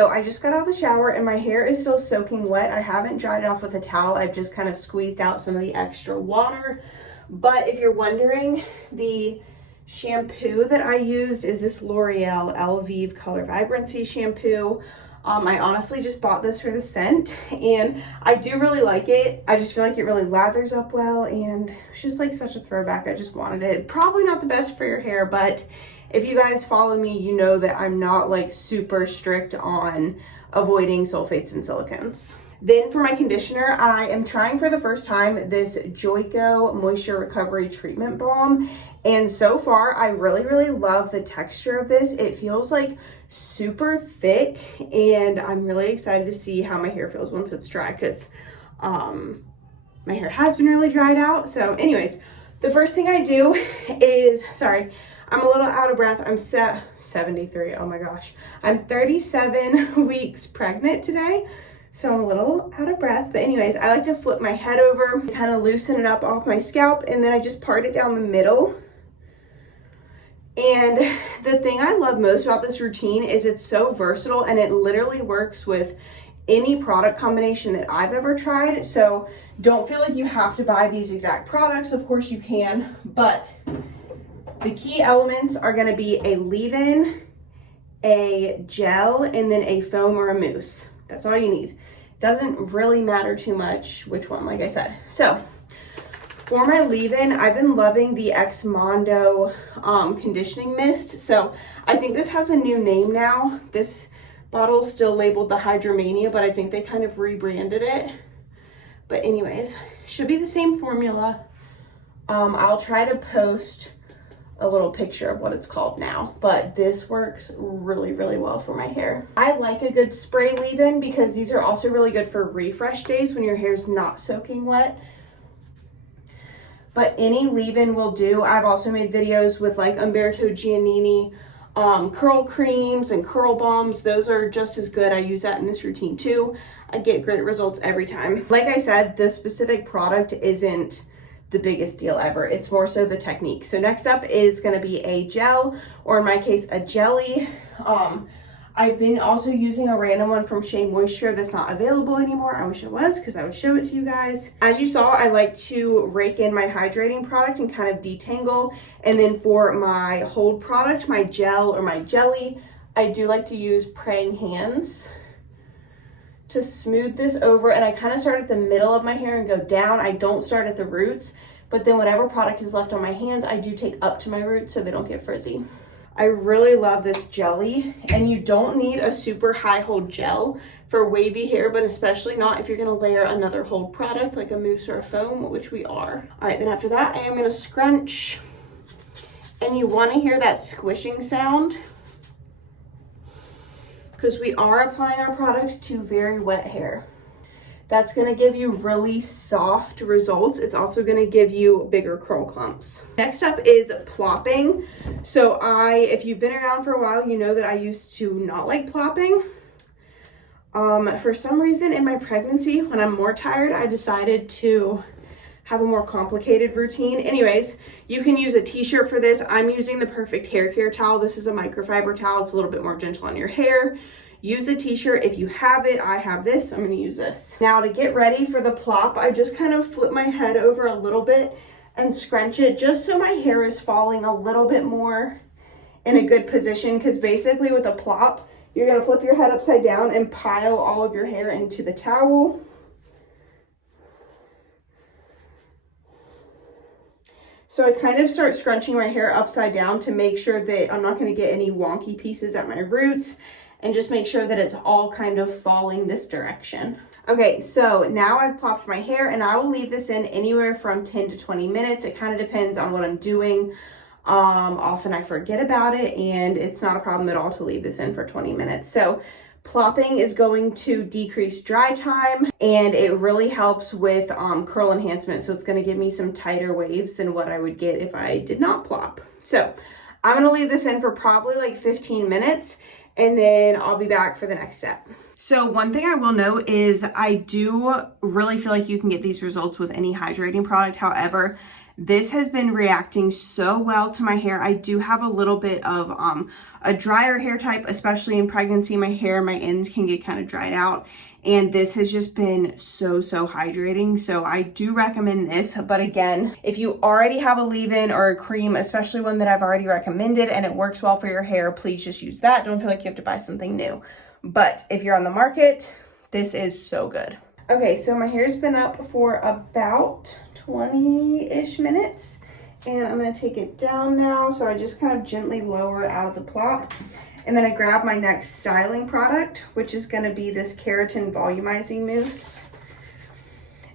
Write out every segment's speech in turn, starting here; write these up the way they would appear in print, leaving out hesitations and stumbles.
So I just got out of the shower and my hair is still soaking wet. I haven't dried it off with a towel. I've just kind of squeezed out some of the extra water. But if you're wondering, the shampoo that I used is this L'Oreal Elvive Color Vibrancy shampoo. I honestly just bought this for the scent and I do really like it. I just feel like it really lathers up well and it's just like such a throwback. I just wanted it. Probably not the best for your hair, but if you guys follow me, you know that I'm not like super strict on avoiding sulfates and silicones. Then for my conditioner, I am trying for the first time this Joico Moisture Recovery Treatment Balm. And so far, I really love the texture of this. It feels like super thick and I'm really excited to see how my hair feels once it's dry because my hair has been really dried out. So anyways, the first thing I do is, sorry, I'm a little out of breath. I'm 73, oh my gosh. I'm 37 weeks pregnant today. So I'm a little out of breath, but anyways, I like to flip my head over, kind of loosen it up off my scalp, and then I just part it down the middle. And the thing I love most about this routine is it's so versatile and it literally works with any product combination that I've ever tried. So don't feel like you have to buy these exact products. Of course you can, but the key elements are going to be a leave-in, a gel, and then a foam or a mousse. That's all you need. Doesn't really matter too much which one, like I said. So for my leave-in, I've been loving the Ex Mondo conditioning mist. So I think this has a new name now. This bottle is still labeled the Hydromania, but I think they kind of rebranded it. But anyways, should be the same formula. I'll try to post a little picture of what it's called now, but this works really well for my hair. I like a good spray leave-in because these are also really good for refresh days when your hair's not soaking wet. But any leave-in will do. I've also made videos with like Umberto Giannini curl creams and curl balms. Those are just as good. I use that in this routine too. I get great results every time. Like I said, the specific product isn't the biggest deal ever. It's more so the technique. So next up is going to be a gel, or in my case, a jelly. I've been also using a random one from Shea Moisture that's not available anymore. I wish it was because I would show it to you guys. As you saw, I like to rake in my hydrating product and kind of detangle. And then for my hold product, my gel or my jelly, I do like to use praying hands to smooth this over, and I kind of start at the middle of my hair and go down. I don't start at the roots, but then whatever product is left on my hands, I do take up to my roots so they don't get frizzy. I really love this jelly, and you don't need a super high hold gel for wavy hair, but especially not if you're gonna layer another hold product like a mousse or a foam, which we are. All right, then after that, I am gonna scrunch, and you wanna hear that squishing sound because we are applying our products to very wet hair. That's gonna give you really soft results. It's also gonna give you bigger curl clumps. Next up is plopping. So if you've been around for a while, you know that I used to not like plopping. For some reason in my pregnancy, when I'm more tired, I decided to have a more complicated routine. Anyways, you can use a t-shirt for this. I'm using the Perfect Hair Care towel. This is a microfiber towel. It's a little bit more gentle on your hair. Use a t-shirt if you have it. I have this, so I'm gonna use this. Now to get ready for the plop, I just kind of flip my head over a little bit and scrunch it just so my hair is falling a little bit more in a good position, because basically with a plop, you're gonna flip your head upside down and pile all of your hair into the towel. So I kind of start scrunching my hair upside down to make sure that I'm not going to get any wonky pieces at my roots, and just make sure that it's all kind of falling this direction. Okay, so now I've plopped my hair, and I will leave this in anywhere from 10 to 20 minutes. It kind of depends on what I'm doing. Often I forget about it, and it's not a problem at all to leave this in for 20 minutes. So plopping is going to decrease dry time, and it really helps with curl enhancement. So it's going to give me some tighter waves than what I would get if I did not plop. So I'm going to leave this in for probably like 15 minutes, and then I'll be back for the next step. So one thing I will note is I do really feel like you can get these results with any hydrating product. However, This has been reacting so well to my hair. I do have a little bit of a drier hair type, especially in pregnancy. My hair, my ends can get kind of dried out. And this has just been so hydrating. So I do recommend this. But again, if you already have a leave-in or a cream, especially one that I've already recommended and it works well for your hair, please just use that. Don't feel like you have to buy something new. But if you're on the market, this is so good. Okay, so my hair's been up for about 20-ish minutes. And I'm gonna take it down now. So I just kind of gently lower it out of the plop. And then I grab my next styling product, which is gonna be this keratin volumizing mousse.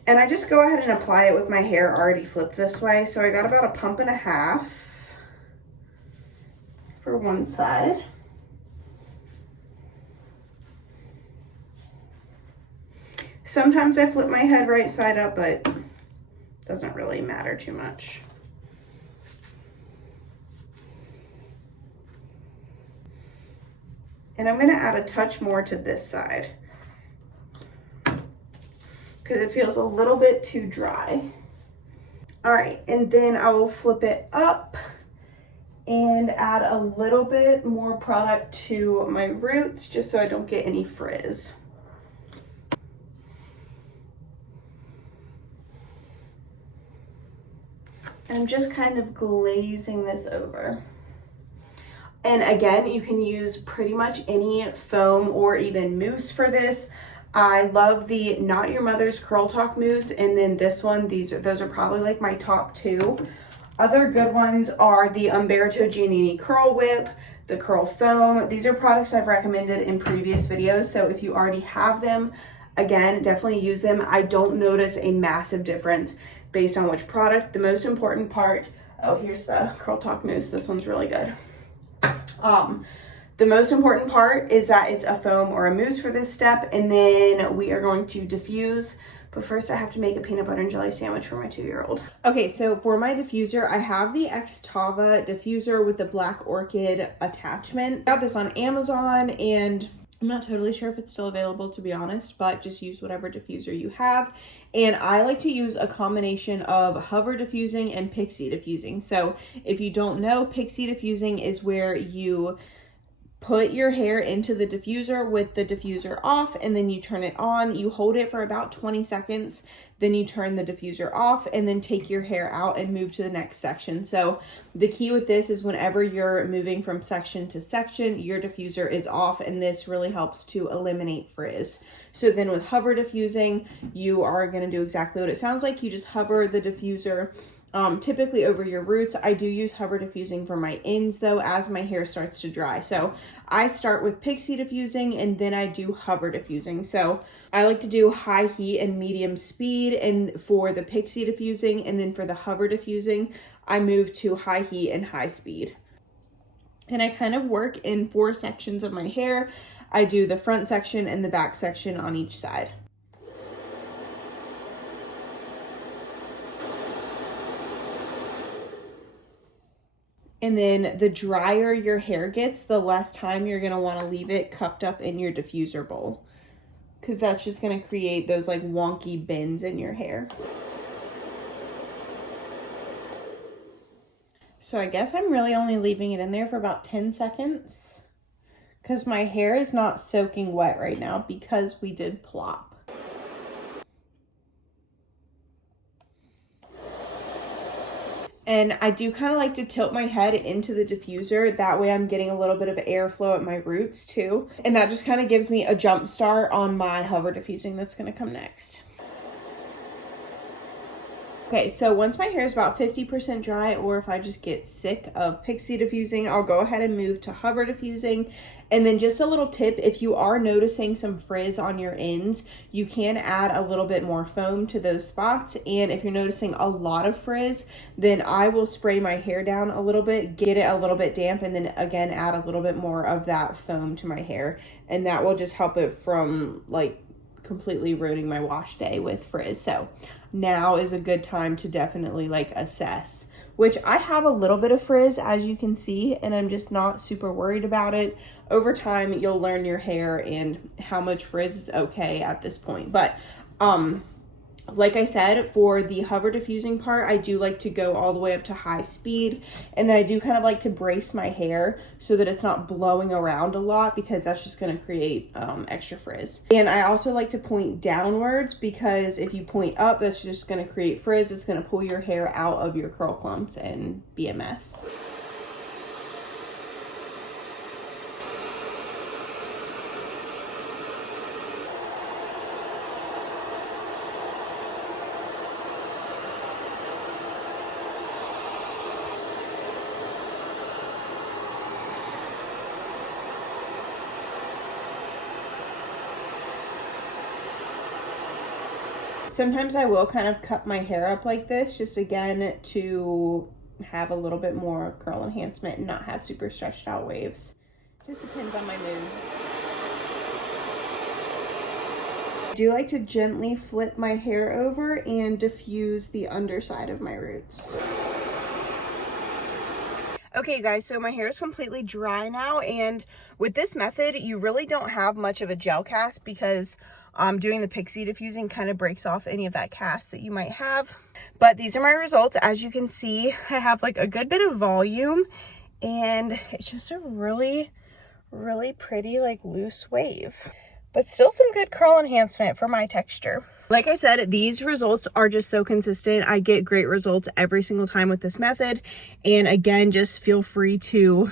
And I just go ahead and apply it with my hair already flipped this way. So I got about 1.5 pumps for one side. Sometimes I flip my head right side up, but it doesn't really matter too much. And I'm gonna add a touch more to this side because it feels a little bit too dry. All right, and then I will flip it up and add a little bit more product to my roots just so I don't get any frizz. I'm just kind of glazing this over. And again, you can use pretty much any foam or even mousse for this. I love the Not Your Mother's Curl Talk mousse, and then this one, those are probably like my top two. Other good ones are the Umberto Giannini Curl Whip, the Curl Foam. These are products I've recommended in previous videos, so if you already have them, again, definitely use them. I don't notice a massive difference based on which product. The most important part, oh, here's the Curl Talk mousse. This one's really good. The most important part is that it's a foam or a mousse for this step, and then we are going to diffuse. But first I have to make a peanut butter and jelly sandwich for my 2-year-old. Okay, so for my diffuser, I have the Xtava diffuser with the Black Orchid attachment. I got this on Amazon, and I'm not totally sure if it's still available, to be honest, but just use whatever diffuser you have. And I like to use a combination of hover diffusing and pixie diffusing. So if you don't know, pixie diffusing is where you put your hair into the diffuser with the diffuser off, and then you turn it on. You hold it for about 20 seconds, then you turn the diffuser off, and then take your hair out and move to the next section. So the key with this is whenever you're moving from section to section, your diffuser is off, and this really helps to eliminate frizz. So then with hover diffusing, you are going to do exactly what it sounds like. You just hover the diffuser typically over your roots. I do use hover diffusing for my ends though, as my hair starts to dry. So I start with pixie diffusing and then I do hover diffusing. So I like to do high heat and medium speed, and for the pixie diffusing, and then for the hover diffusing, I move to high heat and high speed. And I kind of work in 4 sections of my hair. I do the front section and the back section on each side. And then the drier your hair gets, the less time you're gonna wanna leave it cupped up in your diffuser bowl, because that's just gonna create those like wonky bends in your hair. So I guess I'm really only leaving it in there for about 10 seconds because my hair is not soaking wet right now because we did plop. And I do kind of like to tilt my head into the diffuser. That way I'm getting a little bit of airflow at my roots too. And that just kind of gives me a jump start on my hover diffusing that's going to come next. Okay, so once my hair is about 50% dry, or if I just get sick of pixie diffusing, I'll go ahead and move to hover diffusing. And then just a little tip, if you are noticing some frizz on your ends, you can add a little bit more foam to those spots. And if you're noticing a lot of frizz, then I will spray my hair down a little bit, get it a little bit damp, and then again add a little bit more of that foam to my hair. And that will just help it from like completely ruining my wash day with frizz. So now is a good time to definitely like assess, which I have a little bit of frizz, as you can see, and I'm just not super worried about it. Over time, you'll learn your hair and how much frizz is okay at this point. But Like I said, for the hover diffusing part, I do like to go all the way up to high speed. And then I do kind of like to brace my hair so that it's not blowing around a lot, because that's just going to create extra frizz. And I also like to point downwards, because if you point up, that's just going to create frizz. It's going to pull your hair out of your curl clumps and be a mess. Sometimes I will kind of cut my hair up like this, just again to have a little bit more curl enhancement and not have super stretched out waves. Just depends on my mood. I do like to gently flip my hair over and diffuse the underside of my roots. Okay guys, so my hair is completely dry now, and with this method you really don't have much of a gel cast, because doing the pixie diffusing kind of breaks off any of that cast that you might have. But these are my results. As you can see, I have like a good bit of volume, and it's just a really pretty like loose wave, but still some good curl enhancement for my texture. Like I said, these results are just so consistent. I get great results every single time with this method. And again, just feel free to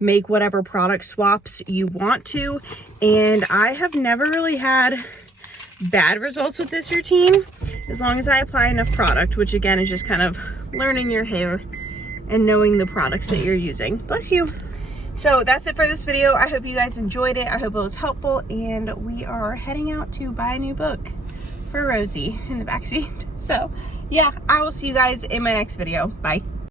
make whatever product swaps you want to. And I have never really had bad results with this routine, as long as I apply enough product, which again is just kind of learning your hair and knowing the products that you're using. Bless you. So that's it for this video. I hope you guys enjoyed it. I hope it was helpful, and we are heading out to buy a new book for Rosie in the backseat. So yeah, I will see you guys in my next video. Bye.